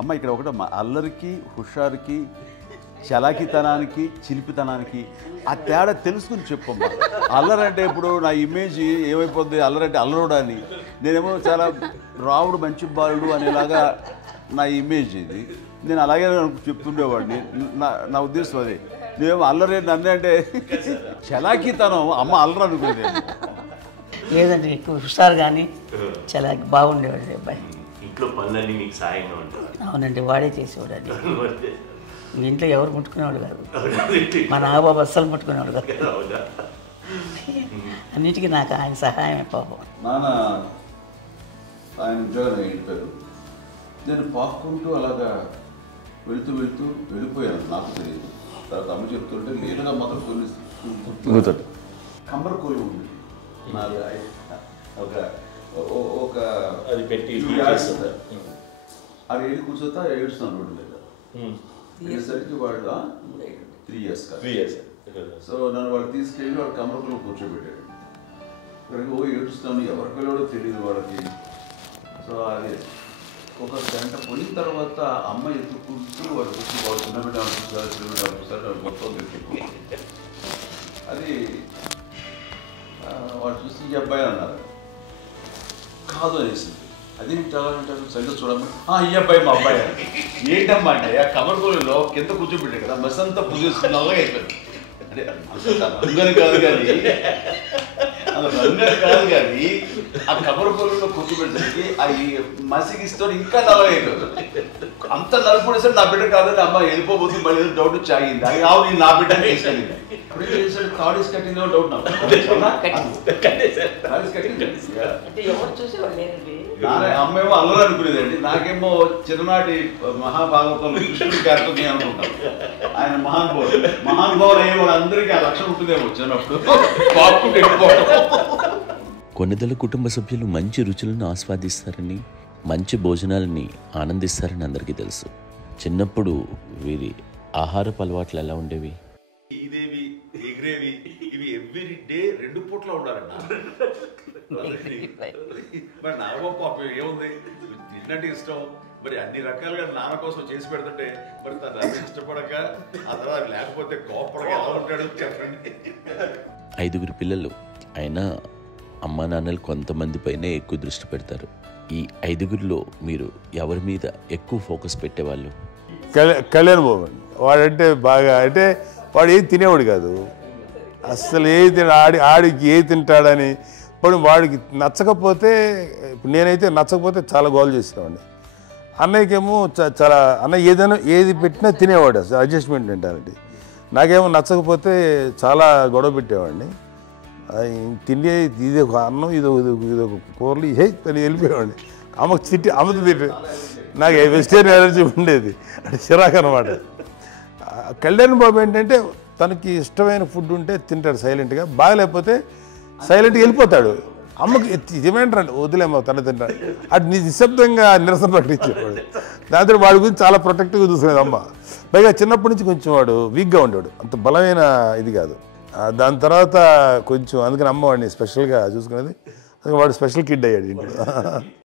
అమ్మ ఇక్కడ ఒకటి అల్లరికి హుషారుకి చలాకితనానికి చిలిపితనానికి ఆ తేడా తెలుసుకుని చెప్పమ్మా. అల్లరంటే ఇప్పుడు నా ఇమేజ్ ఏమైపోద్ది, అల్లరంటే అల్లరుడు అని, నేనేమో చాలా రావుడు మంచి బాలుడు అనేలాగా నా ఇమేజ్ ఇది. నేను అలాగే చెప్తుండేవాడిని. నా ఉద్దేశం అదే. నేనేమో అల్లరే నన్ను అంటే చలాకితనం అమ్మ అల్లరు అనుకునేది. లేదంటే ఎక్కువ హుషారు కానీ చాలా బాగుండేవాడు అబ్బాయి. ఇంట్లో పనులన్నీ మీకు సాయంగా ఉంటాయి. అవునండి, వాడే చేసేవాడు. అది ఇంట్లో ఎవరు ముట్టుకునేవాడు కాదు. మా నాగబాబు అస్సలు ముట్టుకునేవాడు కాదు. అన్నిటికీ నాకు ఆయన సహాయమే పాపం. నాన్న ఆయన ఉద్యోగం వెళ్ళిపోయారు. నేను పాక్కుంటూ అలాగా వెళుతూ వెళ్ళిపోయాను. నాకు తెలియదు. తర్వాత అమ్మ చెప్తుంటే నేరుగా మాత్రం కొన్ని కంబరకోలు ఉంది. ఒక అది పెట్టి అది వెళ్ళి కూర్చోతా ఏడుస్తున్నాను రోడ్డు మీద. వెళ్ళేసరికి వాళ్ళు 3 years సో నన్ను వాళ్ళు తీసుకెళ్ళి వాడు కమరకులు కూర్చోబెట్టాడు. ఇక్కడికి ఏడుస్తాను, ఎవరికి వెళ్ళాడో తెలియదు వాళ్ళకి. సో అది ఒక గంట పోయిన తర్వాత అమ్మ ఎత్తుకుంటూ వాడు వచ్చి వాడు చిన్నబిడ్డ అనిపిస్తారు మొత్తం తెచ్చి అది వాడు చూసి ఈ అబ్బాయి అన్నారు. కాదు అనేసింది. అది సరిగ్గా చూడమ్మా, ఈ అబ్బాయి మా అబ్బాయి అని. ఏంటమ్మా అంటే ఆ కమర్గోళిలో కింద కూర్చోబెట్టాడు కదా, బస్ అంతా పూజేస్తున్నలాగా అయిపోయింది. అంటే రంగని కాదు కానీ ఆ కమర్గోళిలో కూర్చోబెట్టడానికి ఆ మసిగిస్తూ ఇంకా నల్లగా అయిపోయింది. అంత నలుపుడేసరి నా బిడ్డ కాదని అమ్మ వెళ్ళిపోబోతుంది. మళ్ళీ ఏదో డౌట్ వచ్చి ఆగింది. అది రావు నేను నా బిడ్డ వేసాను. అప్పుడు చేసాడు థర్డ్ ఇస్ కట్టింగ్ డౌట్ నాకు. అమ్మేమో అల్లరు అనుకునేదండి. నాకేమో చిన్ననాటి మహాభాగవతం కృష్ణుడి కార్యక్రమం అనుకుంటాను. ఆయన మహానుభావులు అయ్యే వాళ్ళందరికీ ఆ లక్షణం ఉంటుందేమో చిన్నప్పుడు. కొన్నిదల కుటుంబ సభ్యులు మంచి రుచులను ఆస్వాదిస్తారని, మంచి భోజనాలని ఆనందిస్తారని అందరికీ తెలుసు. చిన్నప్పుడు వీరి ఆహారపు అలవాట్లు ఎలా ఉండేవి? ఇదేవి ఎగిరేవి ఇవి ఎవ్రీ డే 2 పూట్ల ఉండాలండి. మరి నాన్న పాపం ఏముంది, తిన్నట్టు ఇష్టం. మరి అన్ని రకాలుగా నాన్న కోసం చేసి పెడుతుంటే మరి తను అది ఇష్టపడక ఆ తర్వాత లేకపోతే కోపడక ఎలా ఉంటాడు చెప్పండి. 5 పిల్లలు అయినా అమ్మా నాన్నలు కొంతమంది పైనే ఎక్కువ దృష్టి పెడతారు. ఈ 5 మీరు ఎవరి మీద ఎక్కువ ఫోకస్ పెట్టేవాళ్ళు? కళ్యాణ్ బాబు అండి. వాడంటే బాగా, అంటే వాడు ఏది తినేవాడు కాదు అసలు. ఏది ఆడికి ఏది తింటాడని. ఇప్పుడు వాడికి నచ్చకపోతే, ఇప్పుడు నేనైతే నచ్చకపోతే చాలా గోల్ చేసేవాడిని. అన్నయ్యకేమో చాలా అన్నయ్య ఏది పెట్టినా తినేవాడు. అసలు అడ్జస్ట్మెంట్ మెంటాలిటీ. నాకేమో నచ్చకపోతే చాలా గొడవ పెట్టేవాడిని. తిండి ఇది ఒక అన్నం, ఇది ఒక కూరలు అని వెళ్ళిపోయేవాడిని. అమ్మకు అమ్మతో తిట్టి నాకు వెజిటేరియన్ ఎలర్జీ ఉండేది. అంటే చిరాకు అనమాట. కళ్యాణ్ బాబు ఏంటంటే తనకి ఇష్టమైన ఫుడ్ ఉంటే తింటాడు సైలెంట్గా, బాగలేకపోతే సైలెంట్గా వెళ్ళిపోతాడు. అమ్మకి ఇదేమంటారండి వదిలేమో తన తింటాడు. అటు నిశ్శబ్దంగా నిరసన ప్రకటించేవాడు. దాంతో వాడి గురించి చాలా ప్రొటెక్టివ్గా చూసుకునేది అమ్మ. పైగా చిన్నప్పటి నుంచి కొంచెం వాడు వీక్గా ఉండేవాడు, అంత బలమైన ఇది కాదు. దాని తర్వాత కొంచెం అందుకని అమ్మ వాడిని స్పెషల్గా చూసుకునేది. వాడు స్పెషల్ కిడ్ అయ్యాడు ఇంట్లో.